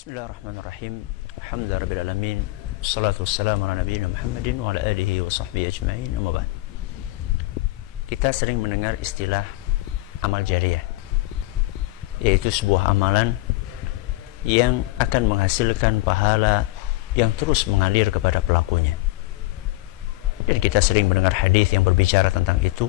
Bismillahirrahmanirrahim. Alhamdulillahirabbil alamin. Wassalatu wassalamu ala nabiyyina Muhammadin wa ala alihi wa sahbihi ajma'in. Amma ba'd. Kita sering mendengar istilah amal jariyah, yaitu sebuah amalan yang akan menghasilkan pahala yang terus mengalir kepada pelakunya. Dan kita sering mendengar hadis yang berbicara tentang itu.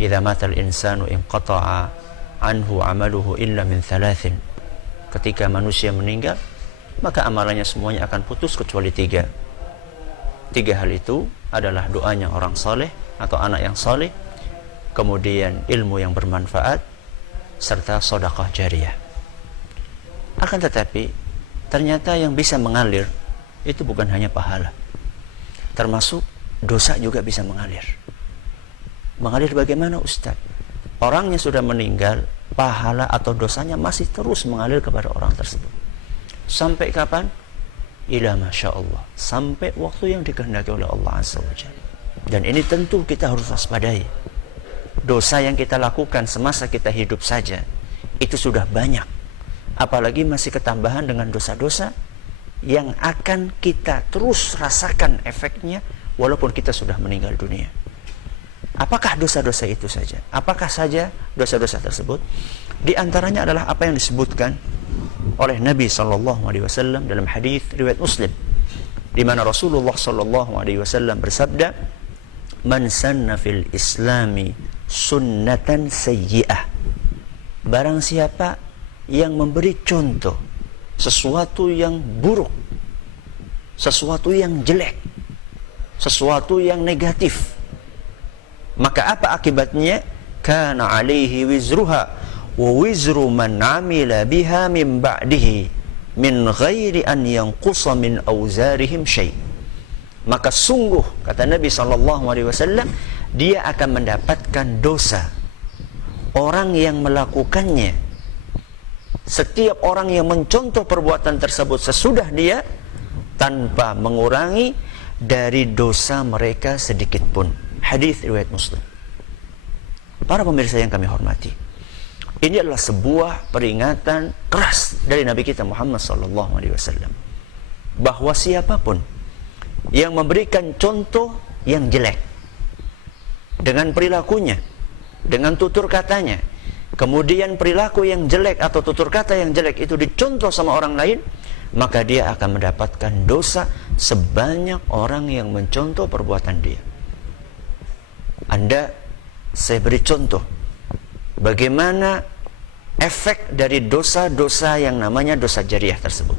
Idza matal insanu inqata'a anhu 'amaluhu illa min thalathin. Ketika manusia meninggal, maka amalannya semuanya akan putus kecuali tiga. Tiga hal itu adalah doanya orang saleh atau anak yang saleh, kemudian ilmu yang bermanfaat, serta sedekah jariyah. Akan tetapi, ternyata yang bisa mengalir itu bukan hanya pahala, termasuk dosa juga bisa mengalir. Mengalir bagaimana, Ustaz? Orangnya sudah meninggal, pahala atau dosanya masih terus mengalir kepada orang tersebut. Sampai kapan? Ila masya Allah, sampai waktu yang dikehendaki oleh Allah Azza wa Jalla. Dan ini tentu kita harus waspadai. Dosa yang kita lakukan semasa kita hidup saja itu sudah banyak, apalagi masih ketambahan dengan dosa-dosa yang akan kita terus rasakan efeknya walaupun kita sudah meninggal dunia. Apakah dosa-dosa itu saja? Apakah saja dosa-dosa tersebut? Di antaranya adalah apa yang disebutkan oleh Nabi SAW dalam hadis riwayat Muslim, di mana Rasulullah SAW bersabda, "Man sanna fil Islami sunnatan sayyi'ah." Barang siapa yang memberi contoh sesuatu yang buruk, sesuatu yang jelek, sesuatu yang negatif, maka apa akibatnya? Kana alaihi wizruha wa wizru man amila biha min ba'dihi min ghairi an yanqusa min awzarihim syai'. Maka sungguh, kata Nabi SAW, dia akan mendapatkan dosa orang yang melakukannya. Setiap orang yang mencontoh perbuatan tersebut sesudah dia, tanpa mengurangi dari dosa mereka sedikit pun. Hadis riwayat Muslim. Para pemirsa yang kami hormati, ini adalah sebuah peringatan keras dari Nabi kita Muhammad SAW, bahwa siapapun yang memberikan contoh yang jelek dengan perilakunya, dengan tutur katanya, kemudian perilaku yang jelek atau tutur kata yang jelek itu dicontoh sama orang lain, maka dia akan mendapatkan dosa sebanyak orang yang mencontoh perbuatan dia. Saya beri contoh bagaimana efek dari dosa-dosa yang namanya dosa jariyah tersebut.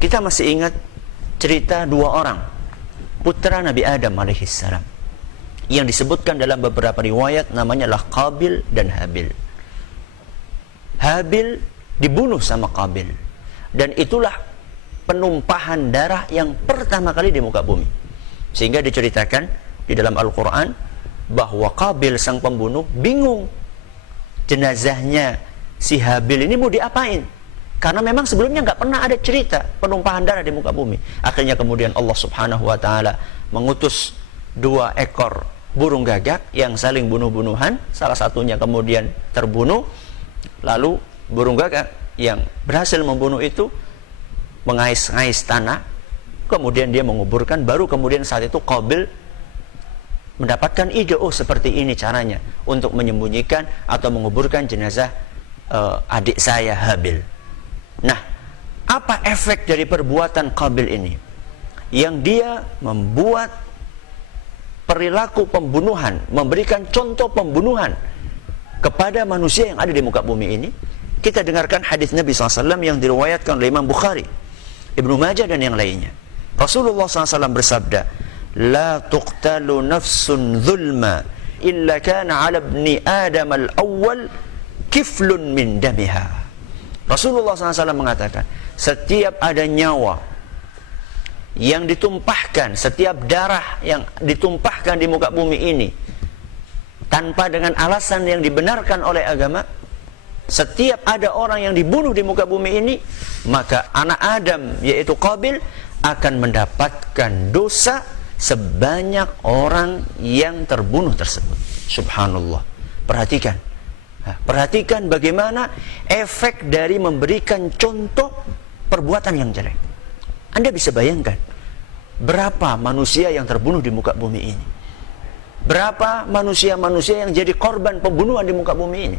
Kita masih ingat cerita dua orang putra Nabi Adam alaihissalam yang disebutkan dalam beberapa riwayat, namanya lah Qabil dan Habil. Habil dibunuh sama Qabil, dan itulah penumpahan darah yang pertama kali di muka bumi. Sehingga diceritakan di dalam Al-Quran bahwa Qabil sang pembunuh bingung jenazahnya si Habil ini mau diapain, karena memang sebelumnya nggak pernah ada cerita penumpahan darah di muka bumi. Akhirnya kemudian Allah Subhanahu wa Ta'ala mengutus dua ekor burung gagak yang saling bunuh-bunuhan, salah satunya kemudian terbunuh, lalu burung gagak yang berhasil membunuh itu mengais-ngais tanah, kemudian dia menguburkan. Baru kemudian saat itu Qabil mendapatkan ide, oh seperti ini caranya untuk menyembunyikan atau menguburkan jenazah adik saya Habil. Nah, apa efek dari perbuatan Qabil ini? Yang dia membuat perilaku pembunuhan, memberikan contoh pembunuhan kepada manusia yang ada di muka bumi ini. Kita dengarkan hadis Nabi SAW yang diriwayatkan oleh Imam Bukhari, Ibnu Majah dan yang lainnya. Rasulullah SAW bersabda, "La tuqtalu nafsun zulma illa kana 'ala ibni Adam al-awwal kiflun min damiha." Rasulullah SAW mengatakan, setiap ada nyawa yang ditumpahkan, setiap darah yang ditumpahkan di muka bumi ini tanpa dengan alasan yang dibenarkan oleh agama, setiap ada orang yang dibunuh di muka bumi ini, maka anak Adam yaitu Qabil akan mendapatkan dosa sebanyak orang yang terbunuh tersebut. Subhanallah. Perhatikan bagaimana efek dari memberikan contoh perbuatan yang jelek. Anda bisa bayangkan berapa manusia yang terbunuh di muka bumi ini, berapa manusia-manusia yang jadi korban pembunuhan di muka bumi ini.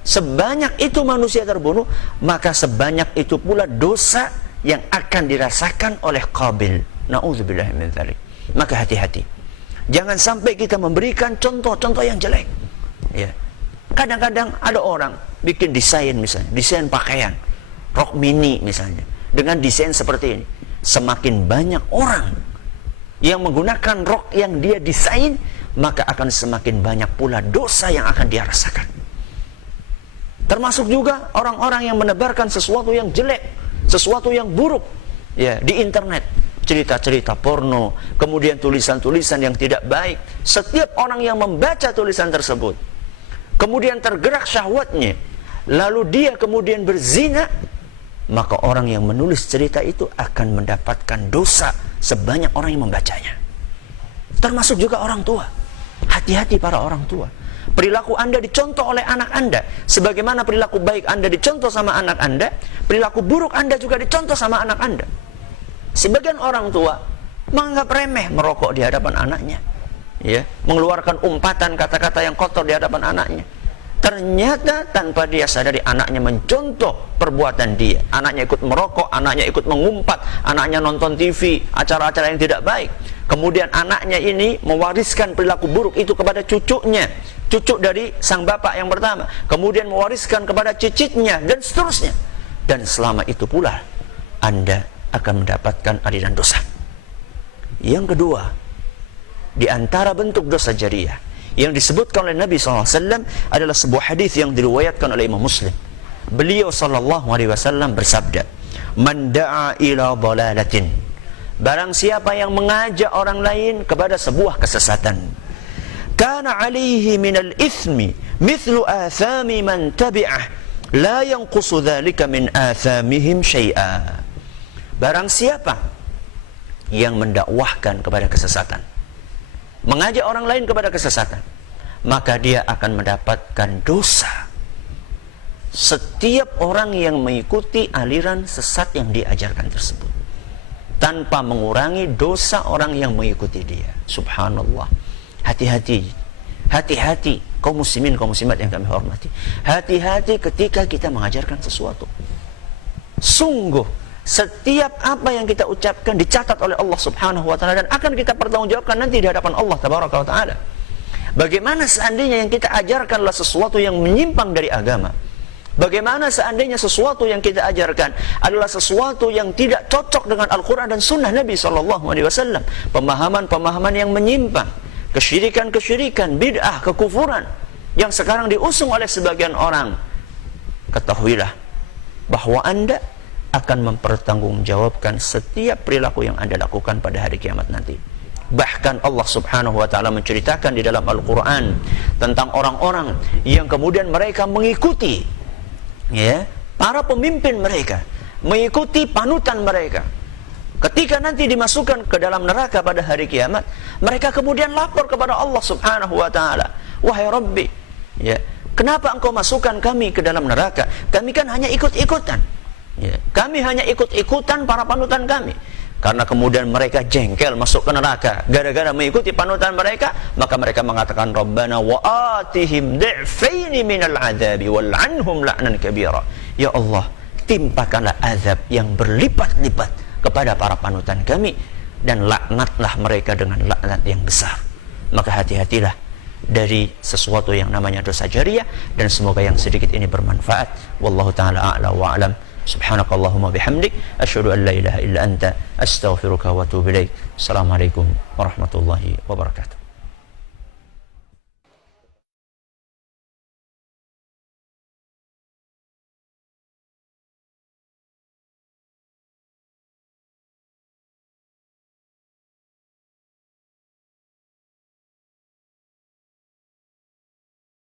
Sebanyak itu manusia terbunuh, maka sebanyak itu pula dosa yang akan dirasakan oleh Qabil. Na'udzubillah min dzalik. Maka hati-hati, jangan sampai kita memberikan contoh-contoh yang jelek. Ya. Kadang-kadang ada orang bikin desain, misalnya desain pakaian rok mini misalnya, dengan desain seperti ini. Semakin banyak orang yang menggunakan rok yang dia desain, maka akan semakin banyak pula dosa yang akan dia rasakan. Termasuk juga orang-orang yang menebarkan sesuatu yang jelek, sesuatu yang buruk, ya, di internet, cerita-cerita porno, kemudian tulisan-tulisan yang tidak baik. Setiap orang yang membaca tulisan tersebut, kemudian tergerak syahwatnya, lalu dia kemudian berzina, maka orang yang menulis cerita itu akan mendapatkan dosa sebanyak orang yang membacanya. Termasuk juga orang tua. Hati-hati para orang tua. Perilaku Anda dicontoh oleh anak Anda. Sebagaimana perilaku baik Anda dicontoh sama anak Anda, perilaku buruk Anda juga dicontoh sama anak Anda. Sebagian orang tua menganggap remeh merokok di hadapan anaknya, ya, mengeluarkan umpatan kata-kata yang kotor di hadapan anaknya. Ternyata tanpa dia sadari anaknya mencontoh perbuatan dia. Anaknya ikut merokok, anaknya ikut mengumpat, anaknya nonton TV, acara-acara yang tidak baik. Kemudian anaknya ini mewariskan perilaku buruk itu kepada cucunya, cucu dari sang bapak yang pertama. Kemudian mewariskan kepada cicitnya, dan seterusnya. Dan selama itu pula Anda akan mendapatkan aliran dosa. Yang kedua, di antara bentuk dosa jariyah yang disebutkan oleh Nabi SAW adalah sebuah hadis yang diriwayatkan oleh Imam Muslim. Beliau SAW bersabda, "Man da'a ila dhalalatin." Barang siapa yang mengajak orang lain kepada sebuah kesesatan, kana 'alaihi minal ithmi mithlu athami man tabi'ah, la yanqusu dzalika min athamihim syai'a. Barang siapa yang mendakwahkan kepada kesesatan, mengajak orang lain kepada kesesatan, maka dia akan mendapatkan dosa setiap orang yang mengikuti aliran sesat yang diajarkan tersebut, tanpa mengurangi dosa orang yang mengikuti dia. Subhanallah. Hati-hati, hati-hati kaum muslimin, kaum muslimat yang kami hormati. Hati-hati ketika kita mengajarkan sesuatu. Sungguh setiap apa yang kita ucapkan dicatat oleh Allah Subhanahu wa taala dan akan kita pertanggungjawabkan nanti di hadapan Allah Tabaraka wa taala. Bagaimana seandainya yang kita ajarkanlah sesuatu yang menyimpang dari agama? Bagaimana seandainya sesuatu yang kita ajarkan adalah sesuatu yang tidak cocok dengan Al-Qur'an dan sunnah Nabi SAW? Pemahaman-pemahaman yang menyimpang, kesyirikan-kesyirikan, bid'ah, kekufuran yang sekarang diusung oleh sebagian orang. Ketahuilah bahwa Anda akan mempertanggungjawabkan setiap perilaku yang Anda lakukan pada hari kiamat nanti. Bahkan Allah Subhanahu wa taala menceritakan di dalam Al-Qur'an tentang orang-orang yang kemudian mereka mengikuti, ya, para pemimpin mereka, mengikuti panutan mereka. Ketika nanti dimasukkan ke dalam neraka pada hari kiamat, mereka kemudian lapor kepada Allah Subhanahu wa taala, "Wahai Rabbi, ya, kenapa engkau masukkan kami ke dalam neraka? Kami kan hanya ikut-ikutan. Ya, kami hanya ikut-ikutan para panutan kami." Karena kemudian mereka jengkel masuk ke neraka gara-gara mengikuti panutan mereka, maka mereka mengatakan, "Rabbana wa atihim dhi'faini minal adzabi wal'anhum la'nan kabira." Ya Allah, timpakanlah azab yang berlipat-lipat kepada para panutan kami dan laknatlah mereka dengan laknat yang besar. Maka hati-hatilah dari sesuatu yang namanya dosa jariyah, dan semoga yang sedikit ini bermanfaat. Wallahu taala a'la wa a'lam. Subhanakallahumma bihamdik, asyhadu an la ilaha illa anta, astaghfiruka wa atubu ilaik. Assalamualaikum warahmatullahi wabarakatuh.